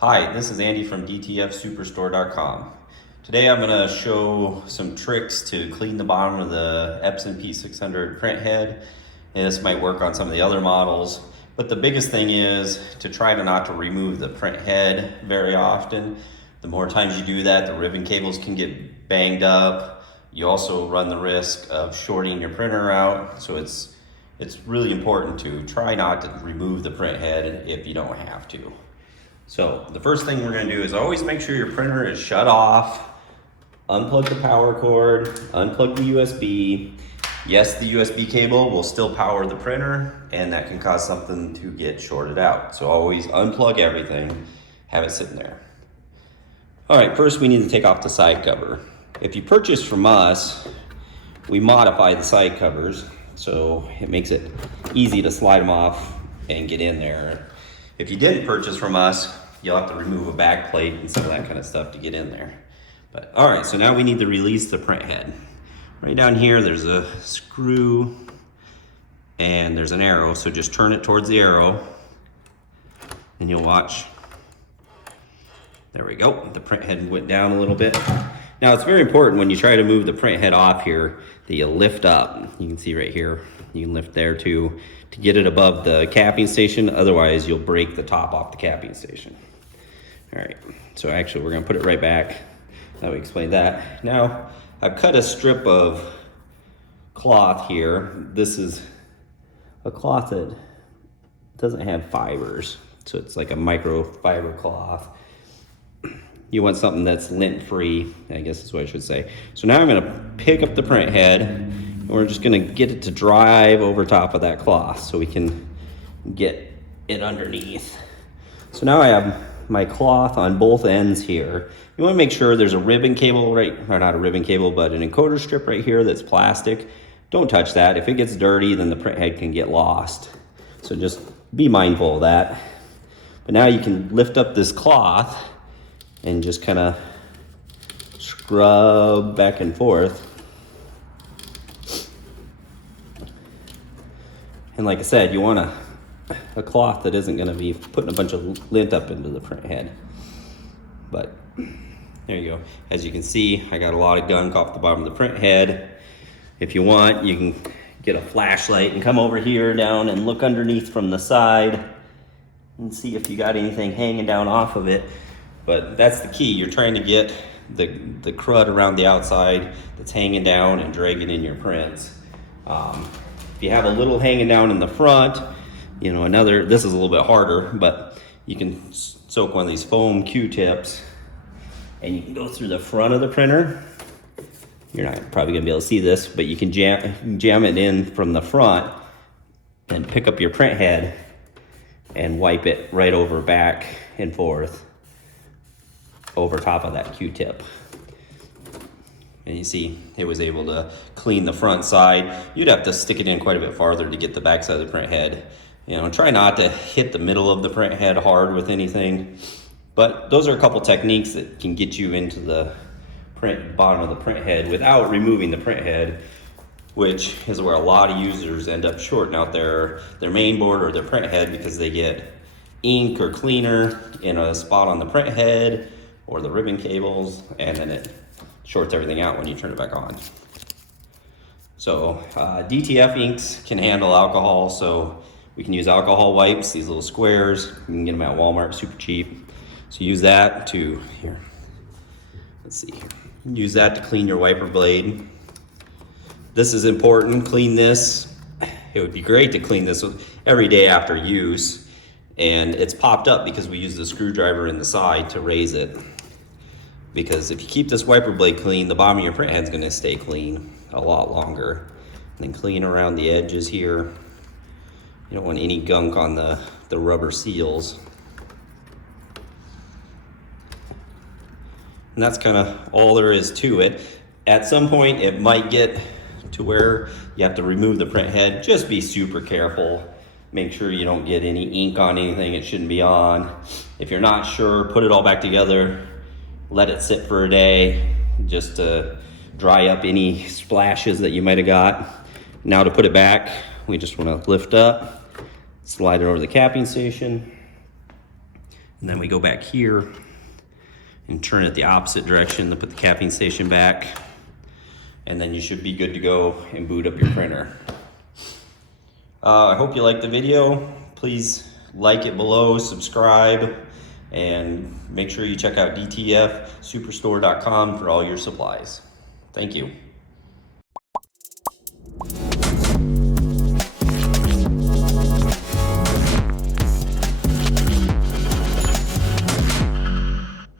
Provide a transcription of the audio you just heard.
Hi, this is Andy from DTF Superstore.com. Today I'm going to show some tricks to clean the bottom of the Epson P600 printhead. And this might work on some of the other models, but the biggest thing is to try to not to remove the printhead very often. The more times you do that, the ribbon cables can get banged up. You also run the risk of shorting your printer out, so it's really important to try not to remove the printhead if you don't have to. So the first thing we're going to do is always make sure your printer is shut off. Unplug the power cord, unplug the USB. Yes, the USB cable will still power the printer, and that can cause something to get shorted out. So always unplug everything, have it sitting there. All right, first we need to take off the side cover. If you purchase from us, we modify the side covers, so it makes it easy to slide them off and get in there. If you didn't purchase from us, you'll have to remove a back plate and some of that kind of stuff to get in there. But all right, so now we need to release the printhead. Right down here, there's a screw and there's an arrow, so just turn it towards the arrow and you'll watch. There we go, the printhead went down a little bit. Now it's very important when you try to move the printhead off here that you lift up. You can see right here, you can lift there too to get it above the capping station, otherwise you'll break the top off the capping station. All right, so actually we're gonna put it right back. Now we explained that. Now I've cut a strip of cloth here. This is a cloth that doesn't have fibers, so it's like a microfiber cloth. You want something that's lint free, I guess is what I should say. So now I'm gonna pick up the printhead, and we're just gonna get it to drive over top of that cloth so we can get it underneath. So now I have my cloth on both ends here. You wanna make sure there's a ribbon cable or not a ribbon cable, but an encoder strip right here that's plastic. Don't touch that. If it gets dirty, then the printhead can get lost. So just be mindful of that. But now you can lift up this cloth and just kind of scrub back and forth. And like I said, you want a cloth that isn't going to be putting a bunch of lint up into the printhead. But there you go. As you can see, I got a lot of gunk off the bottom of the printhead. If you want, you can get a flashlight and come over here down and look underneath from the side and see if you got anything hanging down off of it. But that's the key. You're trying to get the crud around the outside that's hanging down and dragging in your prints. If you have a little hanging down in the front, you know, this is a little bit harder, but you can soak one of these foam Q-tips and you can go through the front of the printer. You're not probably gonna be able to see this, but you can jam it in from the front and pick up your printhead and wipe it right over back and forth over top of that Q-tip. And you see it was able to clean the front side. You'd have to stick it in quite a bit farther to get the back side of the printhead. You know, try not to hit the middle of the printhead hard with anything. But those are a couple techniques that can get you into the bottom of the printhead without removing the printhead, which is where a lot of users end up shorting out their main board or their printhead because they get ink or cleaner in a spot on the printhead or the ribbon cables, and then it shorts everything out when you turn it back on. So DTF inks can handle alcohol, so we can use alcohol wipes, these little squares. You can get them at Walmart, super cheap. So use that to, here, let's see here. Use that to clean your wiper blade. This is important, clean this. It would be great to clean this every day after use. And it's popped up because we use the screwdriver in the side to raise it. Because if you keep this wiper blade clean, the bottom of your printhead's gonna stay clean a lot longer. And then clean around the edges here. You don't want any gunk on the rubber seals. And that's kind of all there is to it. At some point, it might get to where you have to remove the printhead. Just be super careful. Make sure you don't get any ink on anything it shouldn't be on. If you're not sure, put it all back together. Let it sit for a day just to dry up any splashes that you might have got. Now to put it back, we just want to lift up, slide it over the capping station, And then we go back here and turn it the opposite direction to put the capping station back. And then you should be good to go and boot up your printer. I hope you liked the video. Please like it below, subscribe, and make sure you check out DTF Superstore.com for all your supplies. Thank you.